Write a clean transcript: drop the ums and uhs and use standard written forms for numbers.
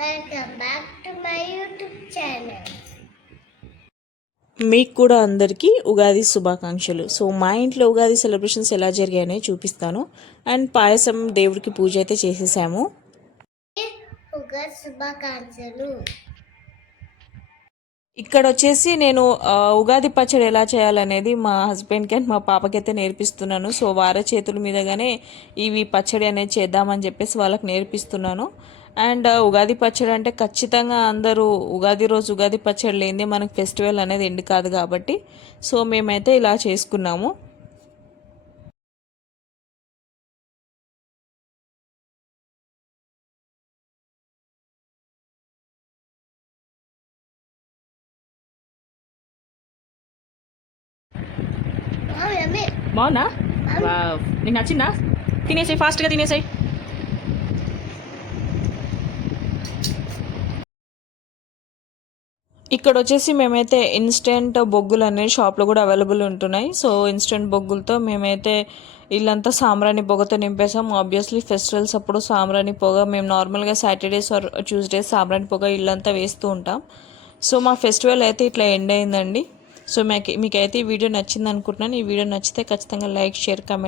Welcome back to my YouTube channel. మీకు కూడా అందరికీ ఉగాది శుభాకాంక్షలు. సో మా ఇంట్లో ఉగాది సెలబ్రేషన్స్ ఎలా జరిగాయని చూపిస్తాను. అండ్ పాయసం దేవుడికి పూజ అయితే చేసేసాము. ఉగాది శుభాకాంక్షలు. ఇక్కడ వచ్చేసి నేను ఉగాది పచ్చడి ఎలా చేయాలనేది మా హస్బెండ్కి అండ్ మా పాపకి అయితే నేర్పిస్తున్నాను. సో వారి చేతుల మీదగానే ఇవి పచ్చడి అనేది చేద్దామని చెప్పేసి వాళ్ళకి నేర్పిస్తున్నాను. అండ్ ఉగాది పచ్చడి అంటే ఖచ్చితంగా అందరూ ఉగాది రోజు ఉగాది పచ్చడి లేనిదే మనకు ఫెస్టివల్ అనేది ఎండ్ కాదు కాబట్టి సో మేమైతే ఇలా చేసుకున్నాము. బాగున్నా? నీకు నచ్చిందా? తినేసాయి, ఫాస్ట్గా తినేసాయి. ఇక్కడ వచ్చేసి మేమైతే ఇన్స్టెంట్ బొగ్గులు అనేవి షాప్లో కూడా అవైలబుల్ ఉంటున్నాయి. సో ఇన్స్టెంట్ బొగ్గులతో మేమైతే ఇల్లంతా సాంబ్రాణి పొగతో నింపేసాం. ఆబ్వియస్లీ ఫెస్టివల్స్ అప్పుడు సాంబ్రాణి పొగ మేము నార్మల్గా సాటర్డేస్ ఆర్ ట్యూస్డేస్ సాంబ్రాణి పొగ ఇల్లంతా వేస్తూ ఉంటాం. సో మా ఫెస్టివల్ అయితే ఇట్లా ఎండ్ అయిందండి. సో మీకైతే ఈ వీడియో నచ్చింది అనుకుంటున్నాను. ఈ వీడియో నచ్చితే ఖచ్చితంగా లైక్, షేర్, కామెంట్